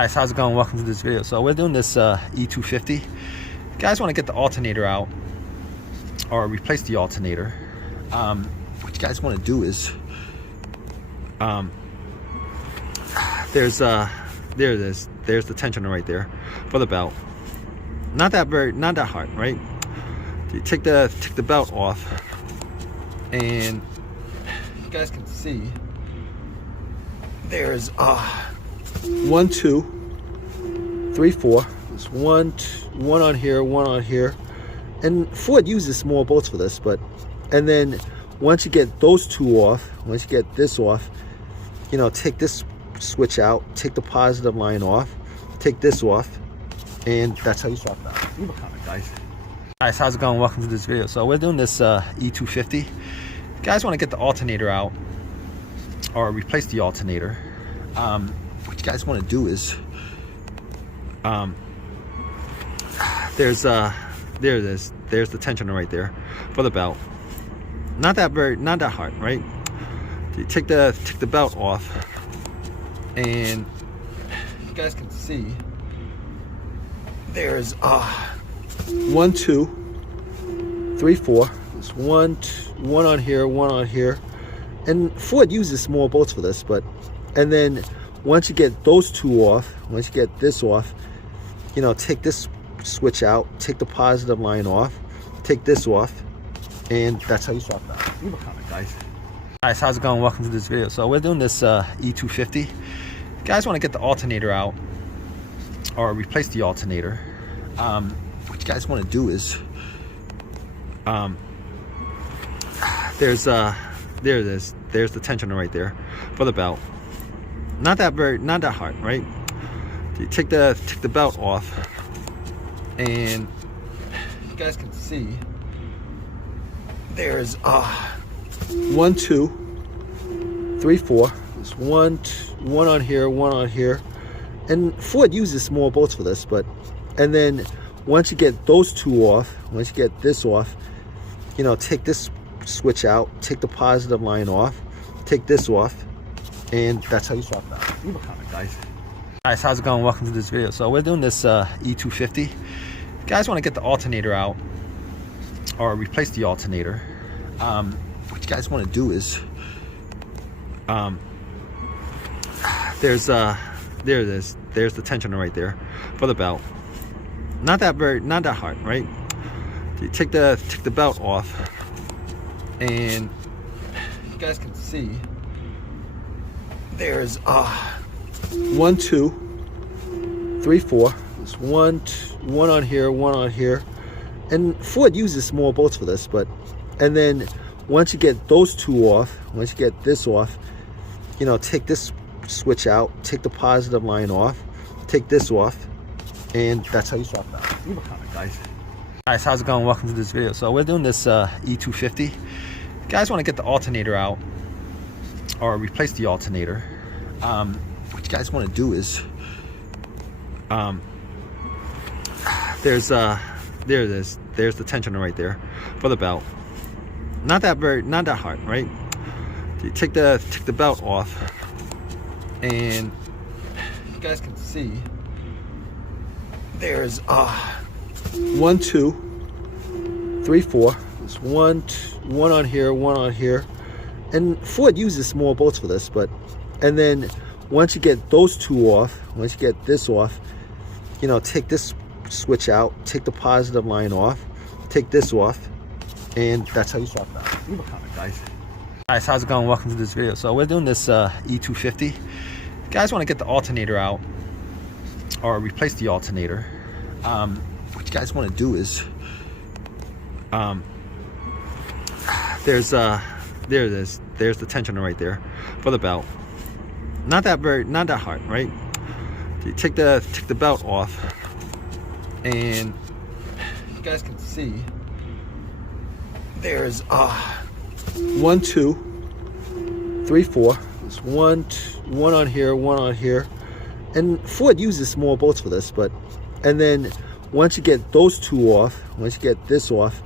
Guys, how's it going? Welcome to this video. So we're doing this E250. You guys want to get the alternator out or replace the alternator. What you guys want to do is there's the tensioner right there for the belt. Not that hard, right? You take the belt off, and you guys can see there's 1, 2, 3, 4. There's one on here, one on here, and Ford uses small bolts for this. And then once you get those two off, once you get this off, you know, take this switch out, take the positive line off, take this off, and that's how you swap that. Leave a comment, guys. Guys, how's it going? Welcome to this video. So we're doing this E250. You guys want to get the alternator out or replace the alternator. What you guys want to do is there's the tensioner right there for the belt. Not that hard, right? You take the belt off, and you guys can see there's 1, 2, 3, 4. There's one on here, one on here, and Ford uses small bolts for this. And then once you get those two off, once you get this off, you know, take this switch out, take the positive line off, take this off, and that's how you swap that. Leave a comment, guys. Guys, how's it going? Welcome to this video. So we're doing this E250. You guys want to get the alternator out or replace the alternator. What you guys want to do is there's the tensioner right there for the belt. Not that hard, right? You take the belt off, and you guys can see there's 1, 2, 3, 4. There's one on here, one on here, and Ford uses small bolts for this. And then once you get those two off, once you get this off, you know, take this switch out, take the positive line off, take this off, and that's how you swap that. Leave a comment, guys. Guys, how's it going? Welcome to this video. So we're doing this E250. You guys want to get the alternator out or replace the alternator. What you guys want to do is there's the tensioner right there for the belt. Not that hard, right? You take the belt off, and you guys can see there's 1, 2, 3, 4. There's one on here, one on here, and Ford uses small bolts for this. And then once you get those two off, once you get this off, you know, take this switch out, take the positive line off, take this off, and that's how you swap that. Leave a comment, guys. Guys, how's it going? Welcome to this video. So we're doing this E250. You guys want to get the alternator out or replace the alternator. What you guys want to do is there's the tensioner right there for the belt. Not that hard, right? You take the belt off, and you guys can see there's 1, 2, 3, 4. There's one on here, one on here, and Ford uses small bolts for this. And then once you get those two off, once you get this off, you know, take this switch out, take the positive line off, take this off, and that's how you swap that. Leave a comment, guys. Guys, how's it going? Welcome to this video. So we're doing this E250. You guys want to get the alternator out or replace the alternator. What you guys want to do is there's the tensioner right there for the belt. Not that hard, right? You take the belt off, and you guys can see there's 1, 2, 3, 4. There's one on here, one on here, and Ford uses small bolts for this. And then once you get those two off, once you get this off,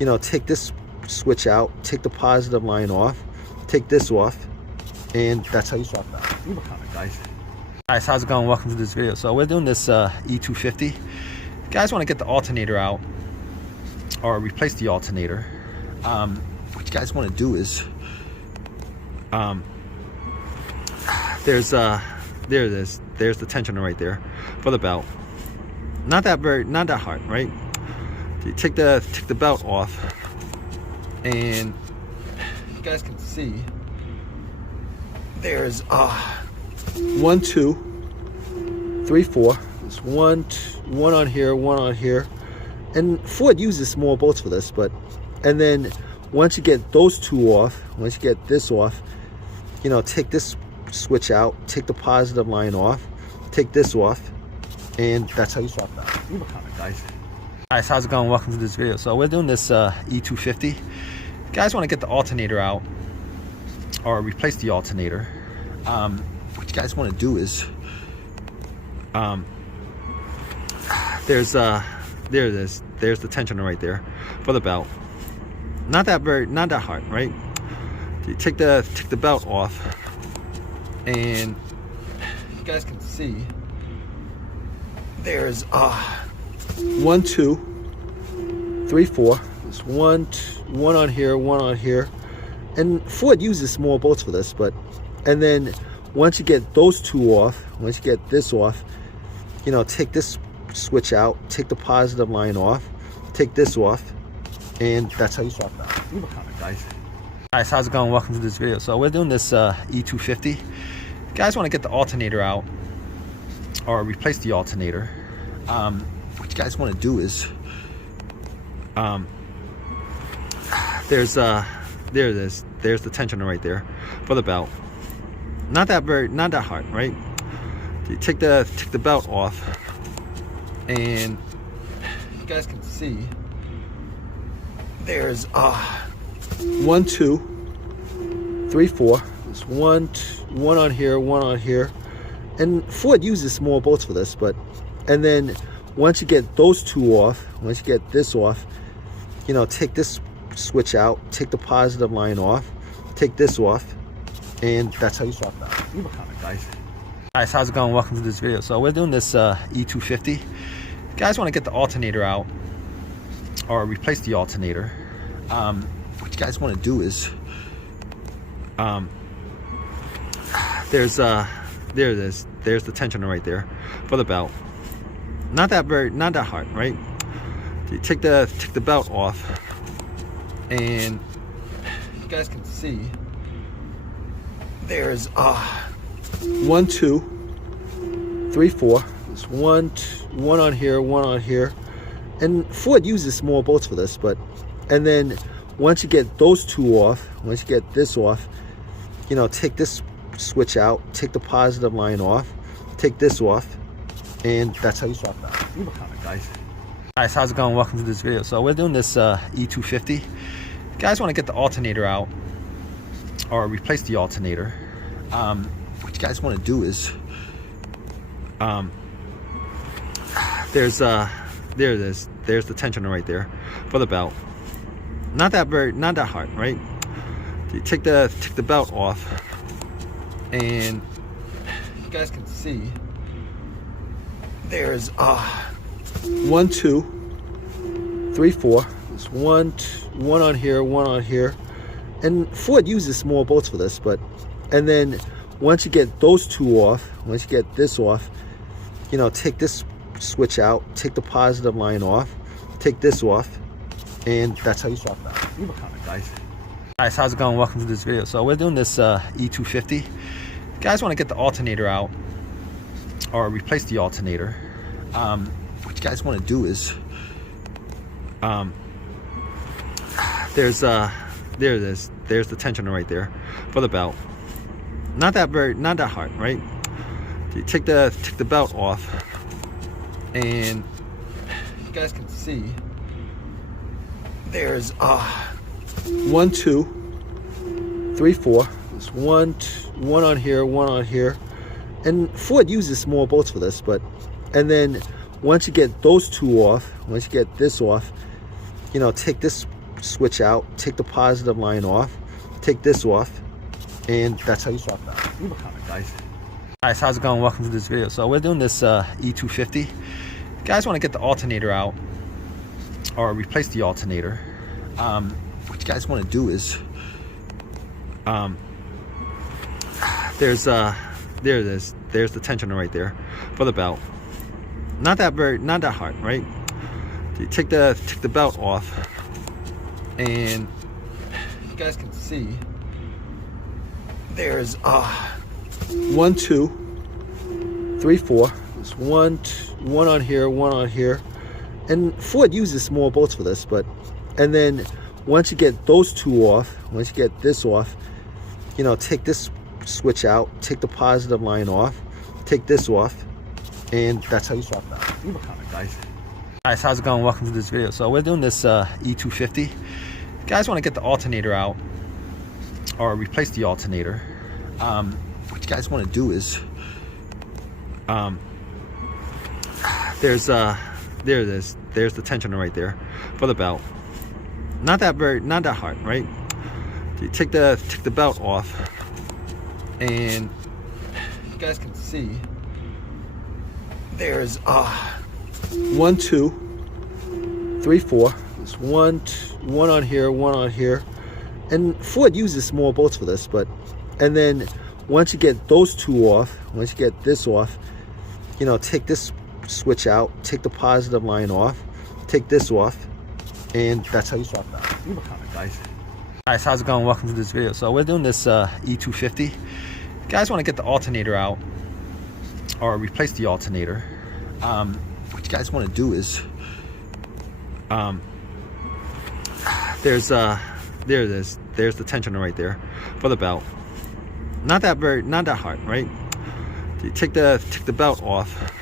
you know, take this switch out, take the positive line off, take this off, and that's how you swap that. Leave a comment, guys. Guys, how's it going? Welcome to this video. So we're doing this E250. You guys want to get the alternator out or replace the alternator. What you guys want to do is there's the tensioner right there for the belt. Not that hard, right? You take the belt off, and you guys can see there's 1, 2, 3, 4. There's one on here, one on here, and Ford uses small bolts for this. And then once you get those two off, once you get this off, you know, take this switch out, take the positive line off, take this off, and that's how you swap that. Leave a comment, guys. Guys, how's it going? Welcome to this video. So we're doing this E250. You guys want to get the alternator out or replace the alternator. What you guys want to do is there's the tensioner right there for the belt. Not that hard, right? You take the belt off, and you guys can see there's 1, 2, 3, 4. There's one on here, one on here, and Ford uses small bolts for this. And then once you get those two off, once you get this off, you know, take this switch out, take the positive line off, take this off, and that's how you swap that. Leave a comment, guys. Guys, how's it going? Welcome to this video. So we're doing this E250. You guys want to get the alternator out or replace the alternator. What you guys want to do is there's the tensioner right there for the belt. Not that hard, right? You take the belt off, and you guys can see there's 1, 2, 3, 4. There's one on here, one on here, and Ford uses small bolts for this. And then once you get those two off, once you get this off, you know, take this switch out, take the positive line off, take this off, and that's how you swap that. Leave a comment, guys. Guys, how's it going? Welcome to this video. So we're doing this E250. You guys want to get the alternator out or replace the alternator. What you guys want to do is there's the tensioner right there for the belt. Not that hard, right? You take the belt off, and you guys can see there's 1, 2, 3, 4. There's one on here, one on here, and Ford uses small bolts for this. And then once you get those two off, once you get this off, you know, take this switch out, take the positive line off, take this off, and that's how you swap that. Leave a comment, guys. Guys, how's it going? Welcome to this video. So we're doing this E250. You guys want to get the alternator out or replace the alternator. What you guys want to do is there's the tensioner right there for the belt. Not that hard, right? You take the belt off, and you guys can see there's 1, 2, 3, 4. There's one on here, one on here, and Ford uses small bolts for this. And then once you get those two off, once you get this off, you know, take this switch out, take the positive line off, take this off, and that's how you swap that. Leave a comment, guys. Guys, how's it going? Welcome to this video. So we're doing this E250. You guys want to get the alternator out or replace the alternator. What you guys want to do is there's the tensioner right there for the belt. Not that hard, right? You take the belt off, and you guys can see there's 1, 2, 3, 4. There's one on here, one on here, and Ford uses small bolts for this. And then once you get those two off, once you get this off, you know, take this switch out, take the positive line off, take this off, and that's how you swap that. Leave a comment, guys. Guys, how's it going? Welcome to this video. So we're doing this E250. You guys want to get the alternator out or replace the alternator. What you guys want to do is there's the tensioner right there for the belt. Not that hard, right? You take the belt off, and you guys can see there's 1, 2, 3, 4. There's one on here, one on here, and Ford uses small bolts for this. And then once you get those two off, once you get this off, you know, take this switch out, take the positive line off, take this off, and that's how you swap it out. Leave a comment, guys. Guys, how's it going? Welcome to this video. So we're doing this E250. You guys want to get the alternator out or replace the alternator. What you guys want to do is there's the tensioner right there for the belt. Not that hard, right? You take the belt off, and you guys can see there's 1, 2, 3, 4. There's one on here, one on here, and Ford uses small bolts for this. And then once you get those two off, once you get this off, you know, take this switch out, take the positive line off, take this off, and that's how you swap it out. Leave a comment, guys. Guys, how's it going? Welcome to this video. So we're doing this E250. You guys want to get the alternator out or replace the alternator. What you guys want to do is there's the tensioner right there for the belt. Not that hard, right? You take the belt off,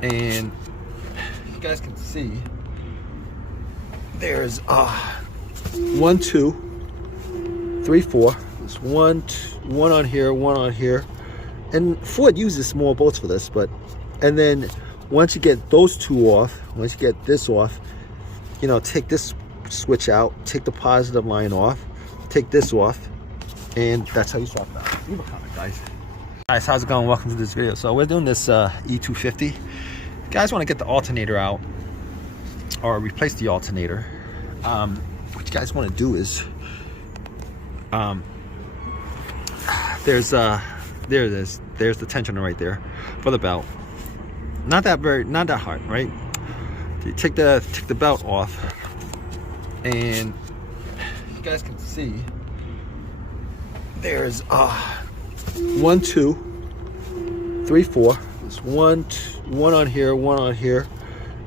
and you guys can see there's 1, 2, 3, 4. There's one on here, one on here, and Ford uses small bolts for this. And then once you get those two off, once you get this off, you know, take this switch out, take the positive line off, take this off, and that's how you swap it out. Leave a comment, guys. Guys, how's it going? Welcome to this video. So we're doing this E250. You guys want to get the alternator out or replace the alternator. What you guys want to do is there's the tensioner right there for the belt. Not that hard, right? You take the belt off, and you guys can see there's 1, 2, 3, 4. There's one on here, one on here,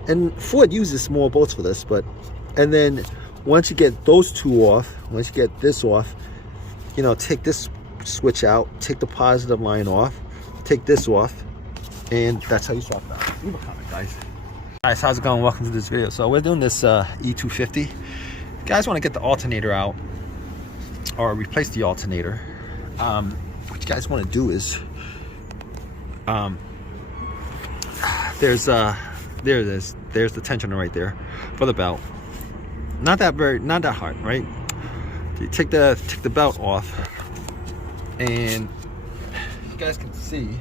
and Ford uses small bolts for this. And then once you get those two off, once you get this off, you know, take this switch out, take the positive line off, take this off, and that's how you swap it out. Leave a comment, guys. Guys, how's it going? Welcome to this video. So we're doing this E250. You guys want to get the alternator out or replace the alternator. What you guys want to do is there's the tensioner right there for the belt. Not that hard, right? You take the belt off, and you guys can see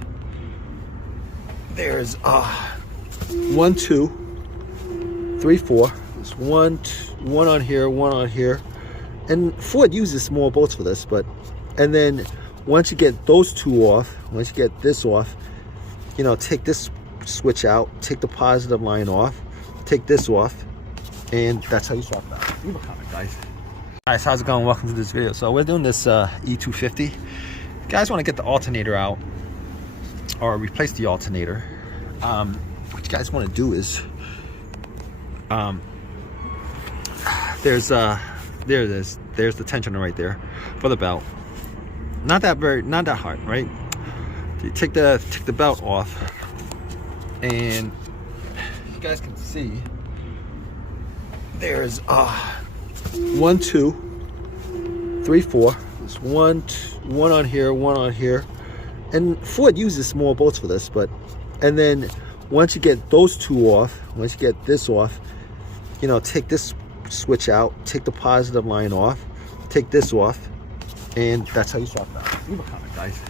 there's 1, 2, 3, 4. There's one on here, one on here, and Ford uses small bolts for this. And then once you get those two off, once you get this off, you know, take this switch out, take the positive line off, take this off, and that's how you swap it out. Leave a comment, guys. Guys, how's it going? Welcome to this video. So we're doing this E250. You guys want to get the alternator out or replace the alternator. What you guys want to do is there's the tensioner right there for the belt. Not that hard, right? You take the belt off, and you guys can see there's 1, 2, 3, 4. There's one on here, one on here, and Ford uses small bolts for this. And then once you get those two off, once you get this off, you know, take this switch out, take the positive line off, take this off, and that's how you swap it out. Leave a comment, guys.